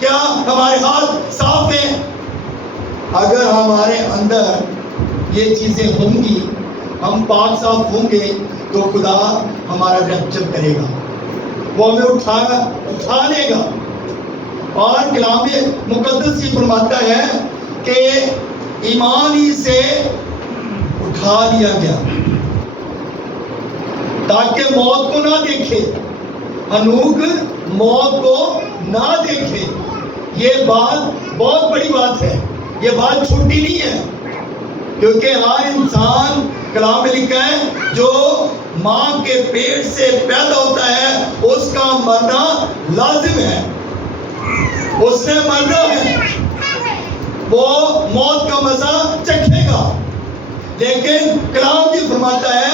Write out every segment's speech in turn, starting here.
کیا ہمارے ہاتھ صاف ہیں؟ اگر ہمارے اندر یہ چیزیں ہوں گی، ہم پاک صاف ہوں گے، تو خدا ہمارا رحمت کرے گا، وہ ہمیں اٹھا لے گا۔ اور کلام مقدس یہ فرماتا ہے کہ ایمان ہی سے اٹھا لیا گیا تاکہ موت کو نہ دیکھے۔ ہنوک موت کو نہ دیکھے۔ یہ بات بہت بڑی بات ہے، یہ بات چھوٹی نہیں ہے، کیونکہ ہر انسان کلام میں لکھا ہے جو ماں کے پیٹ سے پیدا ہوتا ہے اس کا مرنا لازم ہے، اس نے مرنا ہے، وہ موت کا مزہ چکھے گا۔ لیکن کلام یہ فرماتا ہے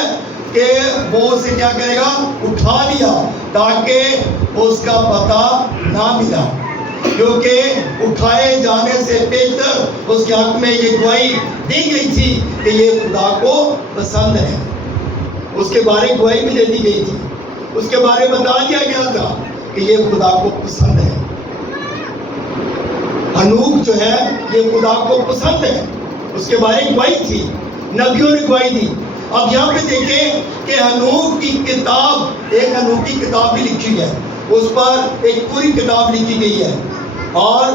کہ وہ اسے کیا کرے گا؟ اٹھا لیا تاکہ اس کا پتہ نہ ملا، کیونکہ اٹھائے جانے سے پیشتر اس کے حق میں یہ گواہی دی گئی تھی کہ یہ خدا کو پسند ہے۔ اس کے بارے گواہی بھی دے دی گئی تھی، اس کے بارے بتا دیا گیا تھا کہ یہ خدا کو پسند ہے۔ ہنوک جو ہے یہ خدا کو پسند ہے، اس کے بارے گواہی تھی، نبیوں نے گواہی دی۔ اب یہاں پہ دیکھیں کہ ہنوک کی کتاب، ایک ہنوک کی کتاب بھی لکھی ہے، اس پر ایک پوری کتاب لکھی گئی ہے، اور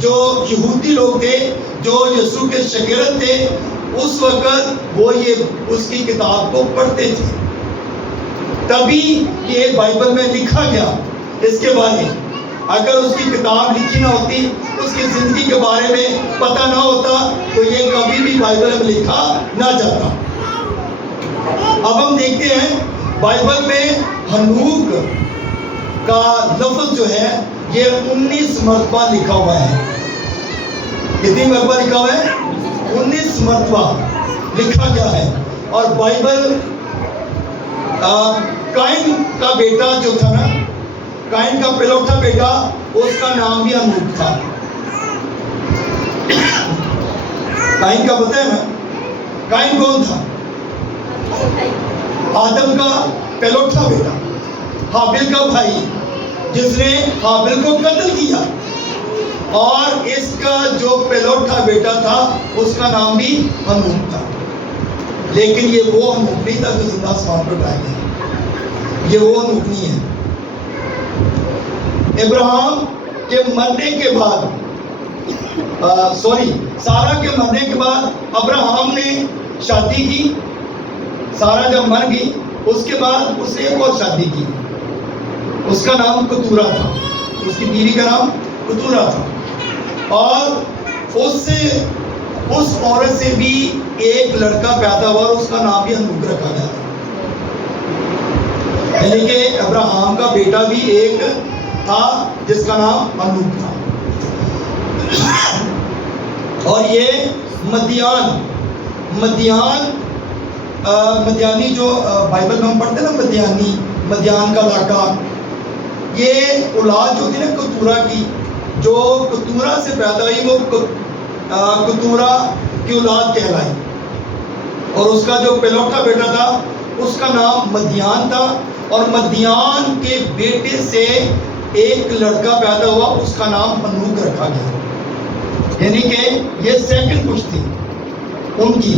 جو یہودی لوگ تھے جو یسوع کے شاگرد تھے اس وقت وہ یہ اس کی کتاب کو پڑھتے تھے، تبھی یہ بائبل میں لکھا گیا اس کے بارے۔ اگر اس کی کتاب لکھی نہ ہوتی، اس کی زندگی کے بارے میں پتہ نہ ہوتا، تو یہ کبھی بھی بائبل میں لکھا نہ جاتا۔ اب ہم دیکھتے ہیں بائبل میں ہنوک کا لفظ جو ہے یہ 19 مرتبہ لکھا ہوا ہے۔ کتنی مرتبہ لکھا ہوا ہے؟ 19 مرتبہ لکھا گیا ہے۔ اور بائبل قائن کا بیٹا جو تھا نا، قائن کا پہلوٹا بیٹا، اس کا نام بھی ہنوک تھا۔ قائن کا پتہ ہے نا؟ قائن کون تھا؟ آدم کا پہلوٹا بیٹا، حابیل کا بھائی، جس نے حابیل کو قتل کیا، اور اس کا جو پہلوٹا بیٹا تھا اس کا نام بھی ہنوک تھا۔ لیکن یہ وہ ہنوک نہیں تھا جو زندہ آسمان پر اٹھایا گیا، یہ وہ ہنوک نہیں ہے۔ ابراہیم کے مرنے کے بعد سارہ کے مرنے کے بعد ابراہیم نے شادی کی۔ سارہ جب مر گئی اس کے بعد اس نے ایک اور شادی کی، اس کا نام کتورا تھا، اس کی بیوی کا نام کتورا تھا، اور اس عورت سے بھی ایک لڑکا پیدا ہوا اور اس کا نام بھی ہنوک رکھا گیا تھا۔ یعنی کہ ابراہیم کا بیٹا بھی ایک تھا جس کا نام ہنوک تھا۔ اور یہ مدیانی جو بائبل میں ہم پڑھتے ہیں نا، مدیان کا علاقہ، یہ اولاد جو تھی نا کتورا کی، جو کتورا سے پیدا ہوئی وہ کتورا کی اولاد کہلائی، اور اس کا جو پہلوٹا بیٹا تھا اس کا نام مدیان تھا، اور مدیان کے بیٹے سے ایک لڑکا پیدا ہوا، اس کا نام ہنوک رکھا گیا۔ یعنی کہ یہ سیکنڈ کچھ تھی ان کی۔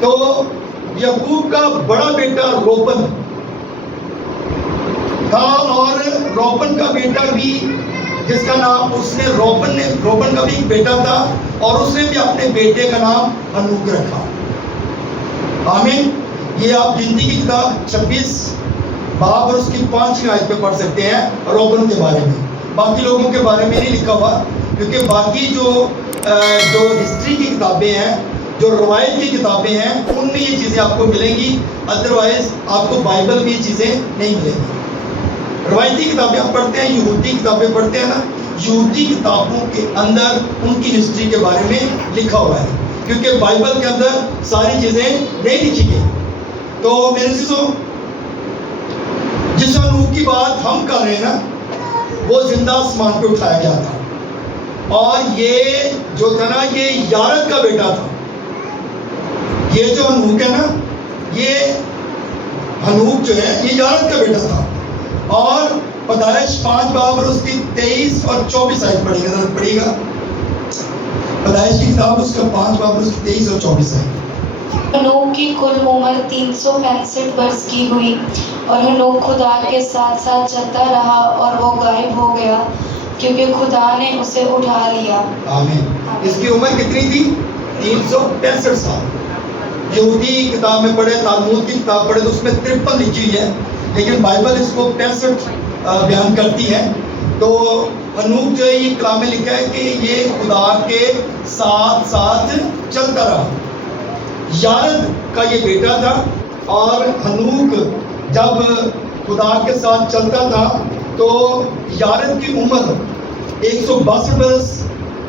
تو یعقوب کا بڑا بیٹا روبن تھا، اور روبن کا بیٹا بھی جس کا نام روبن کا بھی ایک بیٹا تھا، اور اس نے بھی اپنے بیٹے کا نام ہنوک رکھا۔ آمین۔ یہ آپ گنتی کی کتاب 26 باب اور اس کی 5 آیت پہ پڑھ سکتے ہیں روبن کے بارے میں۔ باقی لوگوں کے بارے میں نہیں لکھا ہوا، کیونکہ باقی جو ہسٹری کی کتابیں ہیں، جو روایت کی کتابیں ہیں، ان میں یہ چیزیں آپ کو ملیں گی، ادروائز آپ کو بائبل میں یہ چیزیں نہیں ملیں گی۔ روایتی کتابیں ہم پڑھتے ہیں، یہودی کتابیں پڑھتے ہیں نا، یہودی کتابوں کے اندر ان کی ہسٹری کے بارے میں لکھا ہوا ہے، کیونکہ بائبل کے اندر ساری چیزیں نہیں لکھی گئی۔ تو میرے عزیزو، جس ہنوک کی بات ہم کر رہے ہیں نا، وہ زندہ آسمان پہ اٹھایا گیا تھا، اور یہ جو تھا نا یہ یارد کا بیٹا تھا۔ یہ جو ہنوک ہے نا، یہ ہنوک جو ہے یہ یارد کا بیٹا تھا، اور پیدائش 5 باب اور اس کی 23 اور 24 آیت پڑھیں گے، ذرا پڑھیے گا۔ پیدائش کی کتاب اس کا 5 باب اور اس کی 23 اور 24 آیت۔ ہنوک کی کل عمر 365 برس کی ہوئی، اور ہنوک خدا کے ساتھ ساتھ چلتا رہا اور وہ غائب ہو گیا کیونکہ خدا نے اسے اٹھا لیا۔ آمین۔ اس کی عمر کتنی تھی؟ 365 سال۔ یہودی کتاب میں پڑھے، تالمود کی کتاب پڑھے تو اس میں 53 لکھی ہوئی ہے، لیکن بائبل اس کو 65 بیان کرتی ہے۔ تو ہنوک جو ہے یہ کلام میں لکھا ہے کہ یہ خدا کے ساتھ ساتھ چلتا رہا۔ یارد کا یہ بیٹا تھا، اور ہنوک جب خدا کے ساتھ چلتا تھا تو یارد کی عمر 162 برس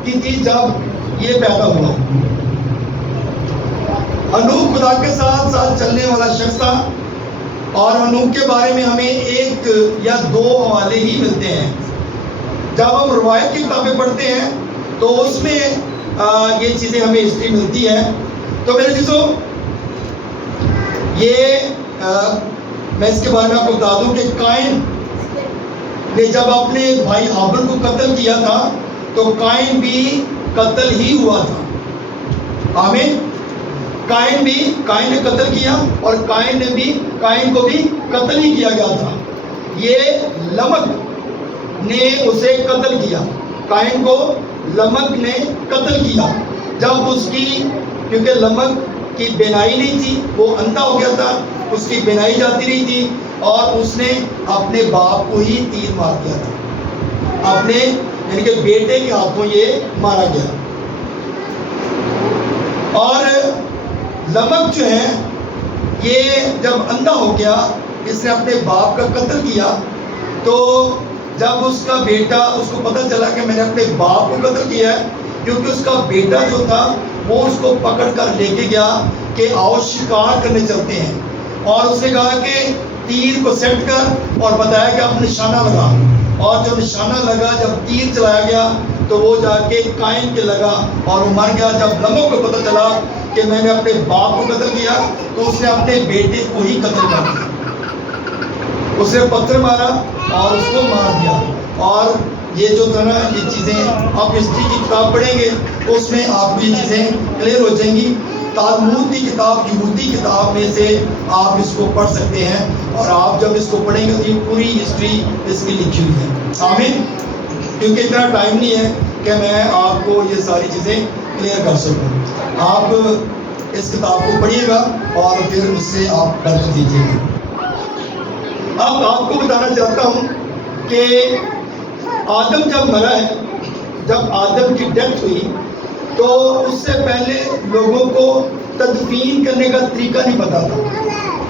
کی تھی جب یہ پیدا ہوا۔ ہنوک خدا کے ساتھ ساتھ چلنے والا شخص تھا، اور ہنوک کے بارے میں ہمیں 1 یا 2 حوالے ہی ملتے ہیں۔ جب ہم روایت کی کتابیں پڑھتے ہیں تو اس میں یہ چیزیں ہمیں ہسٹری ملتی ہے۔ تو میرے چیزوں، یہ میں اس کے بارے میں آپ کو بتا دوں کہ قائن نے جب اپنے بھائی ہابل کو قتل کیا تھا تو قائن بھی قتل ہی ہوا تھا۔ آمین۔ قائن نے قتل کیا، اور قائن کو بھی قتل ہی کیا گیا تھا۔ یہ لمک نے اسے قتل کیا، قائن کو لمک نے قتل کیا جب اس کی، کیونکہ لمک کی بینائی نہیں تھی، وہ اندھا ہو گیا تھا، اس کی بینائی جاتی نہیں تھی، اور اس نے اپنے باپ کو ہی تیر مار دیا تھا، اپنے یعنی کہ بیٹے کے ہاتھوں یہ مارا گیا۔ اور لمک جو ہے یہ جب اندھا ہو گیا، اس نے اپنے باپ کا قتل کیا، تو جب اس کا بیٹا، اس کو پتہ چلا کہ میں نے اپنے باپ کو قتل کیا ہے، کیونکہ اس کا بیٹا جو تھا وہ اس کو پکڑ کر لے کے گیا کہ آؤ شکار کرنے چلتے ہیں، اور اس نے کہا کہ تیر کو سیٹ کر، اور بتایا کہ اب نشانہ لگا، اور جو نشانہ لگا، جب تیر چلایا گیا تو وہ جا کے قائن کے لگا اور وہ مر گیا۔ جب لمک کو پتہ چلا کہ میں نے اپنے باپ کو قتل کیا تو اس نے اپنے بیٹے کو ہی قتل کر دیا، اس نے پتھر مارا اور اس کو مار دیا۔ اور یہ جو تھا نا، یہ چیزیں آپ ہسٹری کی کتاب پڑھیں گے اس میں آپ کو یہ چیزیں کلیئر ہو جائیں گی۔ تالمود کی کتاب، یہودی کتاب میں سے آپ اس کو پڑھ سکتے ہیں، اور آپ جب اس کو پڑھیں گے تو یہ پوری ہسٹری اس کی لکھی ہوئی ہے۔ آمین۔ کیونکہ اتنا ٹائم نہیں ہے کہ میں آپ کو یہ ساری چیزیں کلیئر کر سکوں۔ آپ اس کتاب کو پڑھیے گا اور پھر اس سے آپ برکت دیجیے گا۔ اب آپ کو بتانا چاہتا ہوں کہ آدم جب مرا ہے، جب آدم کی ڈیتھ ہوئی تو اس سے پہلے لوگوں کو تدفین کرنے کا طریقہ نہیں پتا تھا،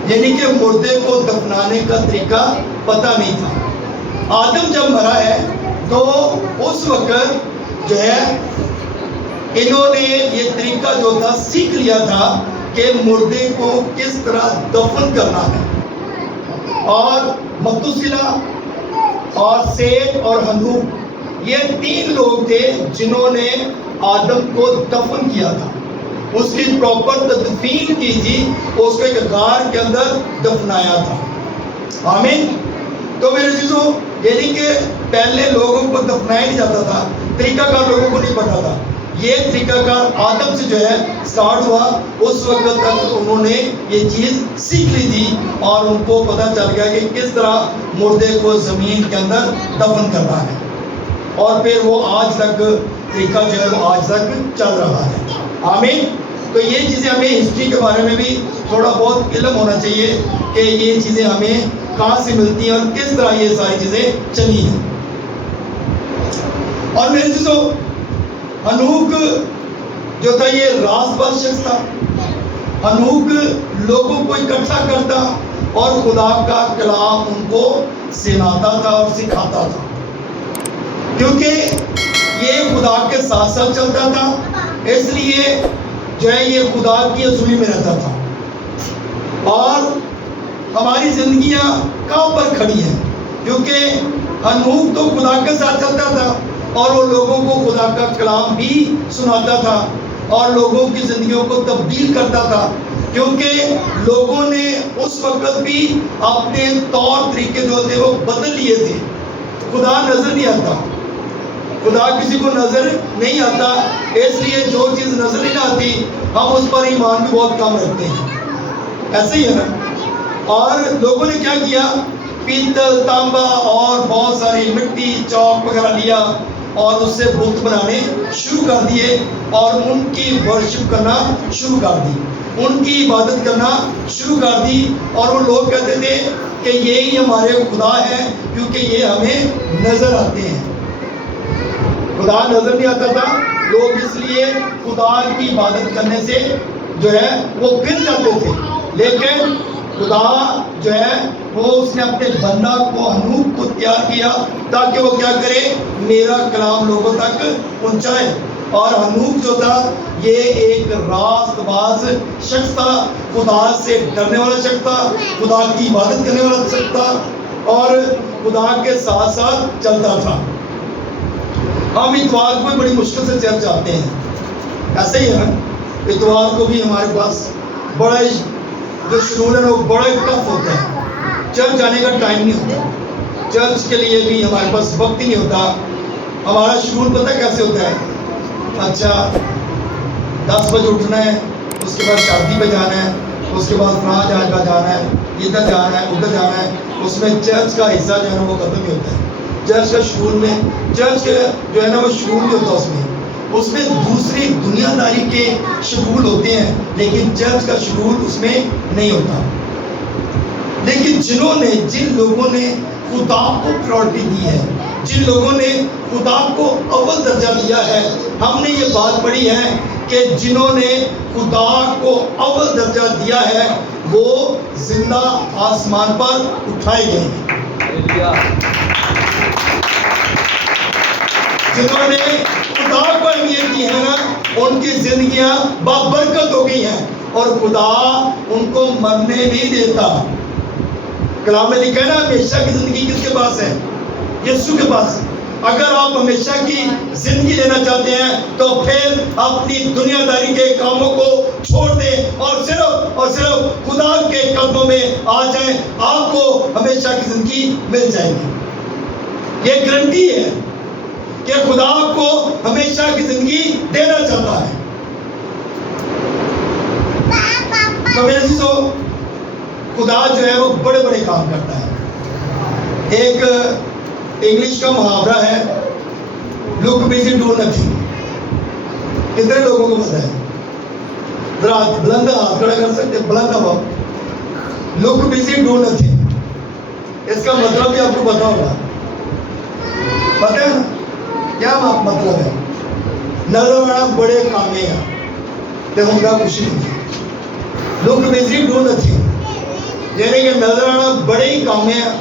یعنی کہ مردے کو دفنانے کا طریقہ پتہ نہیں تھا۔ آدم جب مرا ہے تو اس وقت جو ہے انہوں نے یہ طریقہ جو تھا سیکھ لیا تھا کہ مردے کو کس طرح دفن کرنا ہے۔ اور متوسیلہ اور سیت اور ہنوک، یہ 3 لوگ تھے جنہوں نے آدم کو دفن کیا تھا، اس کی پراپر تدفین کی تھی، اس کو ایک غار کے اندر دفنایا تھا۔ آمین۔ تو میرے چیزوں، یعنی کہ پہلے لوگوں کو دفنایا نہیں جاتا تھا، طریقہ کار لوگوں کو نہیں پتا تھا۔ یہ طریقہ کار آدم سے جو ہے سٹارٹ ہوا، اس وقت تک انہوں نے یہ چیز سیکھ لی تھی، اور ان کو پتہ چل گیا کہ کس طرح مردے کو زمین کے اندر دفن کرنا ہے، اور پھر وہ آج تک طریقہ جو ہے وہ آج تک چل رہا ہے۔ آمین۔ تو یہ چیزیں ہمیں ہسٹری کے بارے میں بھی تھوڑا بہت علم ہونا چاہیے کہ یہ چیزیں ہمیں کہاں سے ملتی ہیں اور کس طرح یہ ساری چیزیں چلی ہیں۔ اور میرے چیزوں، ہنوک جو تھا یہ راز باز شخص تھا۔ ہنوک لوگوں کو اکٹھا کرتا اور خدا کا کلام ان کو سناتا تھا اور سکھاتا تھا، کیونکہ یہ خدا کے ساتھ ساتھ چلتا تھا، اس لیے جو ہے یہ خدا کی حضوری میں رہتا تھا۔ اور ہماری زندگیاں کہاں پر کھڑی ہیں؟ کیونکہ ہنوک تو خدا کے ساتھ چلتا تھا اور وہ لوگوں کو خدا کا کلام بھی سناتا تھا اور لوگوں کی زندگیوں کو تبدیل کرتا تھا، کیونکہ لوگوں نے اس وقت بھی اپنے طور طریقے جو تھے وہ بدل لیے تھے۔ خدا نظر نہیں آتا، خدا کسی کو نظر نہیں آتا، اس لیے جو چیز نظر نہیں آتی ہم اس پر ایمان بھی بہت کم رکھتے ہیں، ایسے ہی ہے نا۔ اور لوگوں نے کیا کیا، پیتل، تانبا اور بہت ساری مٹی، چوک وغیرہ لیا اور اس سے بت بنانے شروع کر دیے اور ان کی ورشپ کرنا شروع کر دی، ان کی عبادت کرنا شروع کر دی، اور وہ لوگ کہتے تھے کہ یہی ہمارے خدا ہے کیونکہ یہ ہمیں نظر آتے ہیں۔ خدا نظر نہیں آتا تھا، لوگ اس لیے خدا کی عبادت کرنے سے جو ہے وہ گر جاتے تھے، لیکن خدا جو ہے وہ اس نے اپنے بندہ کو، حنوک کو تیار کیا تاکہ وہ کیا کرے، میرا کلام لوگوں تک پہنچائے۔ اور حنوک جو تھا یہ ایک راست باز شخص تھا، خدا سے ڈرنے والا شخص تھا، خدا کی عبادت کرنے والا شخص تھا اور خدا کے ساتھ ساتھ چلتا تھا۔ ہم اتوار کو بڑی مشکل سے چرچ آتے ہیں، ایسے ہی ہے نا، اتوار کو بھی ہمارے پاس بڑا جو شیڈول ہے وہ بڑا ٹف ہوتا ہے، چرچ جانے کا ٹائم نہیں ہوتا، چرچ کے لیے بھی ہمارے پاس وقت ہی نہیں ہوتا۔ ہمارا شیڈول پتہ کیسے ہوتا ہے، اچھا 10 بجے اٹھنا ہے، اس کے بعد شادی پہ جانا ہے، اس کے بعد فلاں جگہ جانا ہے، ادھر جانا ہے، ادھر جانا ہے، اس میں چرچ کا حصہ جو ہے نا وہ ختم ہی ہوتا ہے۔ چرچ کا شیڈول میں، چرچ کے جو ہے نا وہ شیڈول نہیں ہوتا، اس میں دوسری دنیا داری کے شیڈول ہوتے ہیں، لیکن چرچ کا شیڈول اس میں نہیں ہوتا۔ لیکن جن لوگوں نے خدا کو پرائورٹی دی ہے، جن لوگوں نے خدا کو اول درجہ دیا ہے، ہم نے یہ بات پڑھی ہے کہ جنہوں نے خدا کو اول درجہ دیا ہے وہ زندہ آسمان پر اٹھائے گئے ہیں۔ جنہوں نے خدا کو اہمیت دی ہے نا، ان کی زندگیاں بابرکت ہو گئی ہیں اور خدا ان کو مرنے نہیں دیتا۔ کلام میں لکھا ہے نا، ہمیشہ کی زندگی کس کے پاس ہے؟ یسوع کے پاس۔ اگر آپ ہمیشہ کی زندگی لینا چاہتے ہیں تو پھر اپنی دنیا داری کے کاموں کو چھوڑ دیں اور صرف خدا کے قدموں میں آ جائیں، آپ کو ہمیشہ کی زندگی مل جائے گی۔ یہ گارنٹی ہے کہ خدا آپ کو ہمیشہ کی زندگی دینا چاہتا ہے۔ تو میرے عزیزو، خدا جو ہے وہ بڑے بڑے کام کرتا ہے۔ ایک انگلش کا محاورہ ہے، لک بزی ڈو نتھنگ۔ کتنے لوگوں کو پتا ہے؟ ذرا بلند ہاتھ کھڑا کر سکتے، بلند آواز، لک بزی ڈو نتھنگ۔ اس کا مطلب بھی آپ کو پتا ہوگا، پتہ ہے کیا مطلب ہے؟ نظر آنا بڑے کامے ہیں تے ہوں گا کچھ نہیں۔ لک بزی ڈو نتھنگ یعنی کہ نظر آنا بڑے ہی کامے ہیں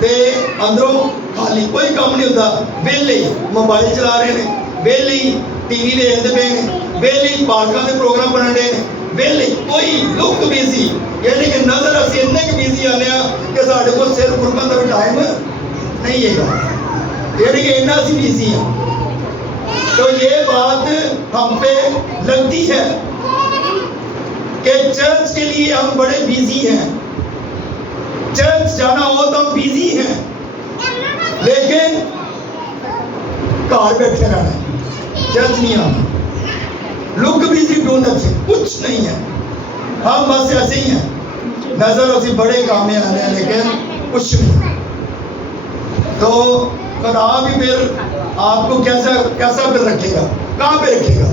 تے اندروں خالی کوئی کام نہیں ہوتا، ویلے موبائل چلا رہے ہیں، ویلے ٹی وی دیکھتے پے ہیں، ویلے پارکاں دے پروگرام بنا رہے ہیں، ویلے کوئی لک بیزی یعنی کہ نظر اسی اتنے کہ بیزی آنے کہ ساڑھے کو سر قربان کا بھی ٹائم نہیں ہے گا، یعنی کہ اتنا سی بیزی ہیں۔ تو یہ بات ہم پہ لگتی ہے کہ چرچ کے لیے ہم بڑے بیزی ہیں، چرچ جانا ہو تو ہم بیزی ہیں، لیکن گھر بیٹھے رہنا ہے، چرچ نہیں آنا۔ لک بیزی ڈو نتھنگ، کچھ نہیں ہے، ہم بس ایسے ہی ہیں، نظر اسی بڑے کام میں آنے ہیں لیکن کچھ نہیں۔ تو خدا بھی پھر آپ کو کیسا پھر رکھے گا، کہاں پہ رکھے گا؟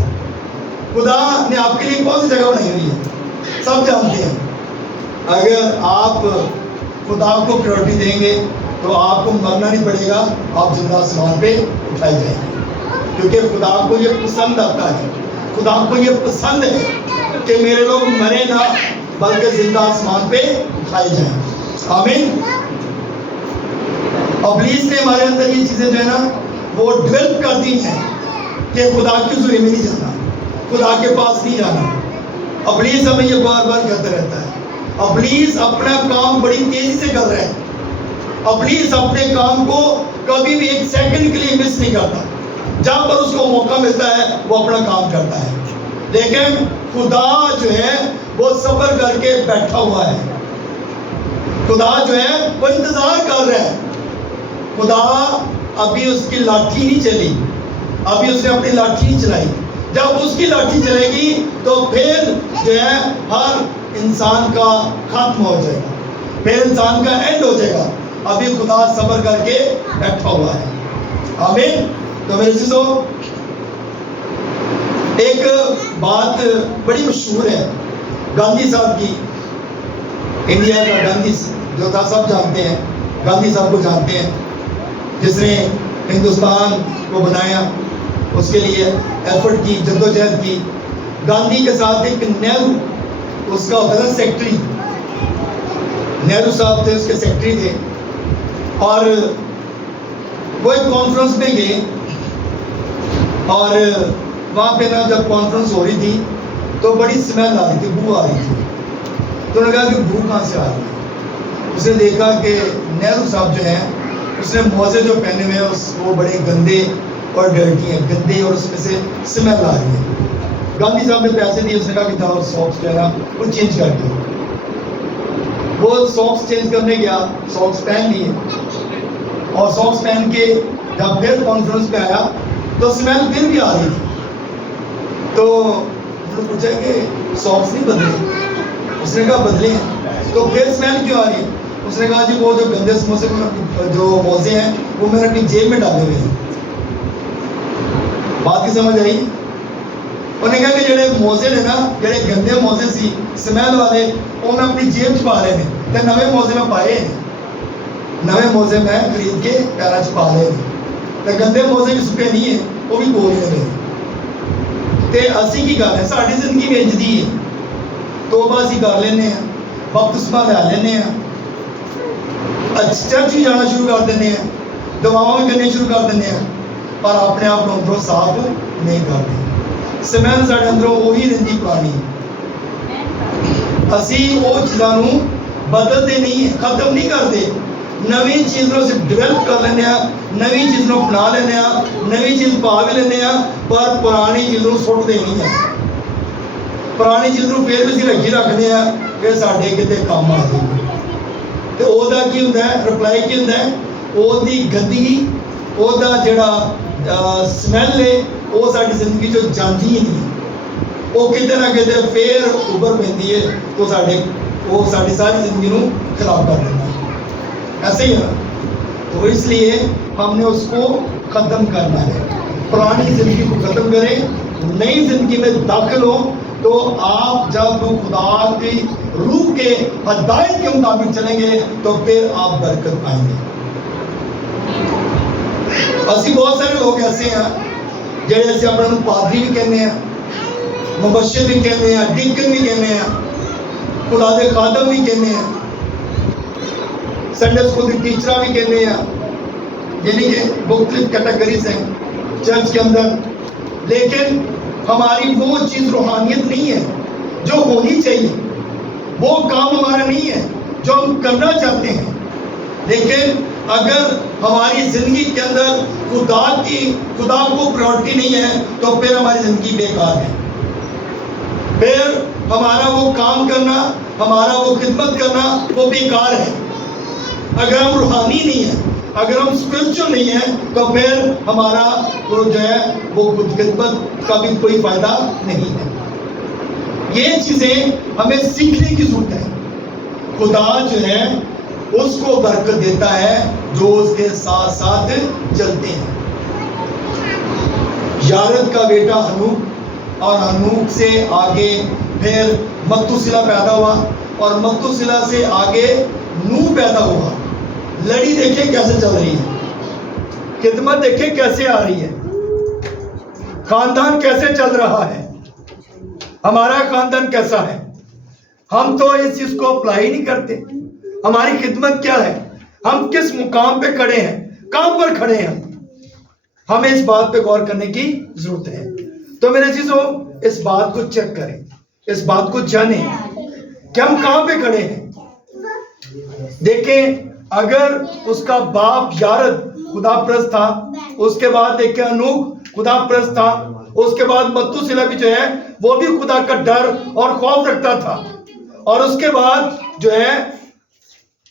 خدا نے آپ کے لیے کون سی جگہ بنائی ہوئی ہے، سب جانتے ہیں۔ اگر آپ خدا کو پریورٹی دیں گے تو آپ کو مرنا نہیں پڑے گا، آپ زندہ آسمان پہ اٹھائے جائیں گے، کیونکہ خدا کو یہ پسند آتا ہے، خدا کو یہ پسند ہے کہ میرے لوگ مرے نہ بلکہ زندہ آسمان پہ اٹھائے جائیں۔ آمین۔ ابلیس نے ہمارے اندر یہ چیزیں جو ہے نا وہ ڈیولپ کر دی ہیں کہ خدا کی حضوری میں نہیں جانا، خدا کے پاس نہیں جانا۔ ابلیس ہمیں یہ بار بار کہتا رہتا ہے۔ ابلیس اپنا کام بڑی تیزی سے کر رہا ہے، ابلیس اپنے کام کو کبھی بھی ایک سیکنڈ کے لیے مس نہیں کرتا، جہاں پر اس کو موقع ملتا ہے وہ اپنا کام کرتا ہے۔ لیکن خدا جو ہے وہ صبر کر کے بیٹھا ہوا ہے، خدا جو ہے وہ انتظار کر رہا ہے خدا ابھی اس کی لاٹھی نہیں چلی, ابھی اس نے اپنی لاٹھی نہیں چلائی. جب اس کی لاٹھی چلے گی تو پھر جو ہے ہر انسان کا ختم ہو جائے گا, پھر انسان کا اینڈ ہو جائے گا. ابھی خدا صبر کر کے بیٹھا ہوا ہے. آمین. تو میرے عزیزو, ایک بات بڑی مشہور ہے گاندھی صاحب کی. انڈیا کا گاندھی جو تھا سب جانتے ہیں, گاندھی صاحب کو جانتے ہیں, جس نے ہندوستان کو بنایا, اس کے لیے ایفرٹ کی, جدوجہد کی. گاندھی کے ساتھ ایک نہرو, اس کا ہوتا تھا سیکٹری, نہرو صاحب تھے اس کے سیکٹری تھے. اور وہ ایک کانفرنس میں گئے, اور وہاں پہ نا جب کانفرنس ہو رہی تھی تو بڑی اسمیل آ رہی تھی, بو آ رہی تھی. تو انہوں نے کہا کہ بو کہاں سے آ رہی ہے. اس نے دیکھا کہ نہرو صاحب جو ہیں اس نے موزے جو پہنے ہوئے ہیں وہ بڑے گندے اور ڈرٹی ہیں, گندے, اور اس میں سے اسمیل آ رہی ہے. گاندھی صاحب نے پیسے دیے, اس نے کہا کہ جاؤ ساکس جو ہے نا وہ چینج کر دو. وہ ساکس چینج کرنے گیا, ساکس پہن لیے, اور ساکس پہن کے جب پھر کانفرنس پہ آیا تو اسمیل پھر بھی آ رہی تھی. تو انہوں نے پوچھا کہ ساکس نہیں بدلے؟ اس نے کہا بدلے ہیں. تو پھر اسمیل کیوں آ رہی ہے؟ اس نے کہا جی وہ جو گندے سموسے جو موزے ہیں وہ میں نے اپنی جیب میں ڈالے ہوئے ہیں. بات کی سمجھ آئی؟ انہوں نے کہا کہ جڑے موزے نے نا, جڑے گندے موزے سی اسمیل والے, وہ میں اپنی جیب چھپا رہے ہیں, تے نوے موزے میں پائے ہیں, نوے موزے میں خرید کے پیرا چھپا رہے ہیں, تے گندے موزے بھی سکے نہیں ہیں, وہ بھی بول رہے ہیں. تے اسی کی گل ہے, ساری زندگی میں انجدی ہے. توبہ اسی کر لینے ہیں, بپتسمہ لے لینے ہیں, چرچ بھی جانا شروع کر دینے ہیں, دعاؤں بھی کرنے شروع کر دینے ہیں, پر اپنے آپ کو اندروں صاف نہیں کرتے. سمیل ساڈے اندروں وہی رہندی پرانی. اسی وہ چیزوں بدلتے نہیں ہیں, ختم نہیں کرتے. نویں چیزوں سے ڈیولپ کر لینے ہیں, نویں چیزوں اپنا لینے ہیں, نویں چیز پا بھی لینے ہیں, پر پرانی چیزوں سٹ دینی ہے. پرانی چیزوں پھر بھی اسی رکھی رکھنے ہیں کہ ساڈے کتے کام آ جائے. تو او دا کی ہوتا ہے, رپلائی کی ہوتا ہے, او دی گندگی, او دا جڑا سمیل ہے وہ ساری زندگی جو جاندی ہی نہیں, وہ کتے نہ کتے پھر اوپر پہنتی ہے, تو وہ ساری زندگی نو خراب کر دیتا ہے. ایسے ہی ہے. تو اس لیے ہم نے اس کو ختم کرنا ہے. پرانی زندگی کو ختم کریں, نئی زندگی میں داخل ہو. تو آپ جب خدا کی روح کے ہدایت کے مطابق چلیں گے تو پھر آپ برکت پائیں گے. اسی بہت سارے لوگ ایسے ہیں جڑے ایسے اپنے پادری بھی کہنے ہیں, مبشر بھی کہنے ہیں, ڈیکن بھی کہنے ہیں, خدا دے خادم بھی کہنے ہیں, سنڈے اسکول کی ٹیچرہ بھی کہنے ہیں, یعنی کہ مختلف کیٹیگریز ہیں چرچ کے اندر. لیکن ہماری وہ چیز روحانیت نہیں ہے جو ہونی چاہیے, وہ کام ہمارا نہیں ہے جو ہم کرنا چاہتے ہیں. لیکن اگر ہماری زندگی کے اندر خدا کو پرائورٹی نہیں ہے تو پھر ہماری زندگی بیکار ہے. پھر ہمارا وہ کام کرنا, ہمارا وہ خدمت کرنا وہ بیکار ہے. اگر ہم روحانی نہیں ہیں, اگر ہم اسپرچل نہیں ہیں, تو پھر ہمارا وہ جو ہے وہ خدمت کا بھی کوئی فائدہ نہیں ہے. یہ چیزیں ہمیں سیکھنے کی ضرورت ہے. خدا جو ہے اس کو برکت دیتا ہے جو اس کے ساتھ ساتھ چلتے ہیں. یارد کا بیٹا ہنوک, اور ہنوک سے آگے پھر متوسلہ پیدا ہوا, اور متوسلہ سے آگے نوح پیدا ہوا. لڑی دیکھیں کیسے چل رہی ہے, خدمت دیکھیں کیسے آ رہی ہے, خاندان کیسے چل رہا ہے, ہمارا خاندان کیسا ہے. ہم تو اس چیز کو اپلائی نہیں کرتے. ہماری خدمت کیا ہے, ہم کس مقام پہ کھڑے ہیں, کہاں پر کھڑے ہیں. ہمیں اس بات پہ غور کرنے کی ضرورت ہے. تو میرے عزیزو, اس بات کو چیک کریں, اس بات کو جانیں کہ ہم کہاں پہ کھڑے ہیں. دیکھیں, اگر اس کا باپ یارد خدا پرست تھا, اس کے بعد دیکھیں انوک خدا پرست تھا, اس کے بعد متوسلہ بھی جو ہے وہ بھی خدا کا ڈر اور خوف رکھتا تھا, اور اس کے بعد جو ہے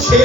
6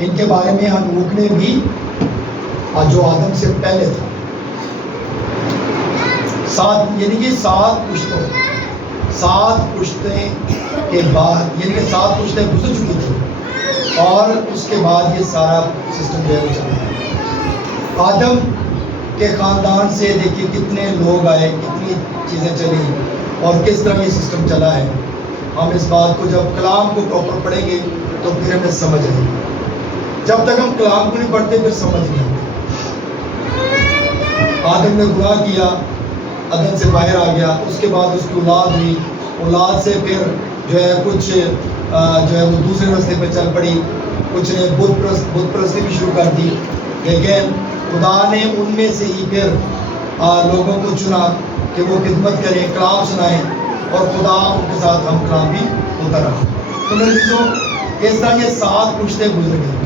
ان کے بارے میں ہنوک نے بھی جو آدم سے پہلے تھا 7 یعنی کہ 7 پشتیں کے بعد یعنی کہ 7 پشتیں گزر چکی تھی اور اس کے بعد یہ سارا سسٹم جو ہے وہ چلا. آدم کے خاندان سے دیکھیے کتنے لوگ آئے, کتنی چیزیں چلی اور کس طرح یہ سسٹم چلا ہے. ہم اس بات کو جب کلام کو پراپر پڑھیں گے تو پھر ہمیں سمجھ آئے گی. جب تک ہم کلام کو نہیں پڑھتے پھر سمجھ نہیں آتی. آدم نے گناہ کیا, عدن سے باہر آ گیا, اس کے بعد اس کی اولاد ہوئی, اولاد سے پھر جو ہے کچھ جو ہے وہ دوسرے راستے پہ چل پڑی, کچھ نے بت پرستی بھی شروع کر دی. لیکن خدا نے ان میں سے ہی پھر لوگوں کو چنا کہ وہ خدمت کریں, کلام سنائیں, اور خدا ان کے ساتھ ہم کلام بھی ہوتا رہا. تو میرے چیزوں اس طرح یہ 7 پشتیں گزر گئی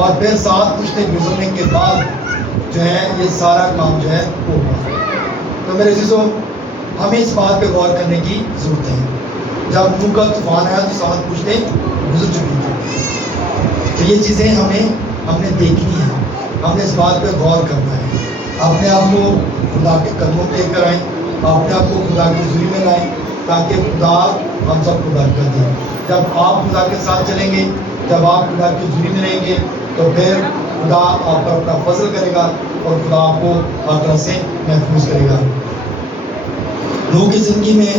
اور پھر 7 پشتیں گزرنے کے بعد جو ہے یہ سارا کام جو ہے ہو گیا. تو میرے چیزوں ہمیں اس بات پہ غور کرنے کی ضرورت ہے. جب نوح کا طوفان آیا تو 7 پشتیں گزر چکی تھیں. تو یہ چیزیں ہم نے دیکھنی ہیں, ہم نے اس بات پہ غور کرنا ہے. اپنے آپ کو خدا کے قدموں پہ لے کر آئیں, اپنے آپ کو خدا کی حضوری میں لائیں تاکہ خدا ہم سب کو برکت دے. جب آپ خدا کے ساتھ چلیں گے, جب آپ خدا کی حضوری میں رہیں گے تو پھر خدا آپ پر اپنا فضل کرے گا اور خدا آپ کو ہر طرح سے محفوظ کرے گا. نوح کی زندگی میں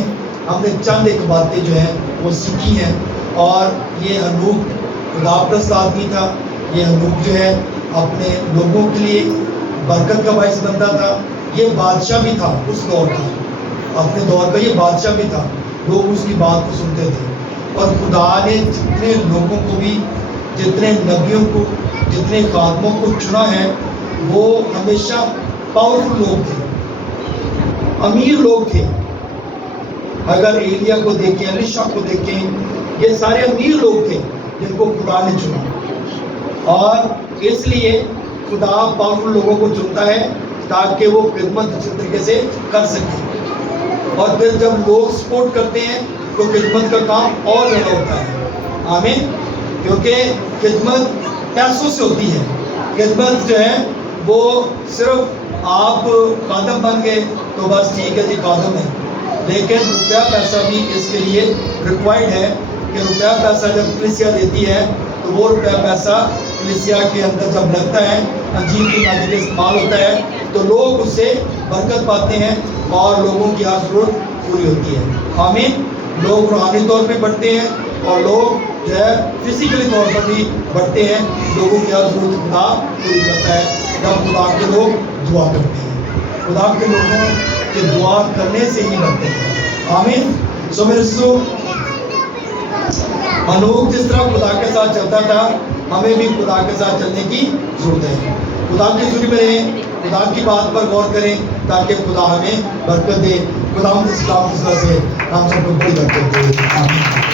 ہم نے چند ایک باتیں جو ہیں وہ سیکھی ہیں. اور یہ ہنوک خدا پرست آدمی تھا. یہ ہنوک جو ہے اپنے لوگوں کے لیے برکت کا باعث بنتا تھا. یہ بادشاہ بھی تھا اس دور کا, اپنے دور کا یہ بادشاہ بھی تھا. لوگ اس کی بات کو سنتے تھے. اور خدا نے جتنے لوگوں کو بھی, جتنے نبیوں کو, جتنے خادموں کو چنا ہے وہ ہمیشہ پاورفل لوگ تھے, امیر لوگ تھے. اگر ایلیا کو دیکھیں, الیشا کو دیکھیں, یہ سارے امیر لوگ تھے جن کو خدا نے چنا. اور اس لیے خدا پاورفل لوگوں کو چنتا ہے تاکہ وہ خدمت اچھے طریقے سے کر سکیں. اور پھر جب لوگ سپورٹ کرتے ہیں تو خدمت کا کام اور زیادہ ہوتا ہے. آمین. کیونکہ خدمت پیسوں سے ہوتی ہے. خدمت جو ہے وہ صرف آپ خادم بن گئے تو بس ٹھیک ہے جی خادم ہے, لیکن روپیہ پیسہ بھی اس کے لیے ریکوائرڈ ہے کہ روپیہ پیسہ جب کلیسیا دیتی ہے تو وہ روپیہ پیسہ کلیسیا کے اندر جب لگتا ہے, انجیل کی نازل استعمال ہوتا ہے تو لوگ اس سے برکت پاتے ہیں اور لوگوں کی ہر ضرورت پوری ہوتی ہے. آمین. لوگ روحانی طور پہ بڑھتے ہیں اور لوگ جو ہے فزیکلی طور پر بھی بڑھتے ہیں. لوگوں کی ہر ضرورت خدا پوری کرتا ہے جب خدا کے لوگ دعا کرتے ہیں. خدا کے لوگوں کے دعا کرنے سے ہی بڑھتے ہیں. آمین. سو میرے سو ہنوک جس طرح خدا کے ساتھ چلتا تھا ہمیں بھی خدا کے ساتھ چلنے کی ضرورت ہے. خدا کی حضوری میں رہیں, خدا کی بات پر غور کریں تاکہ خدا ہمیں برکت دے. خدا ہم اسلام سے ہم سب کو بڑی برکت دے. آمین.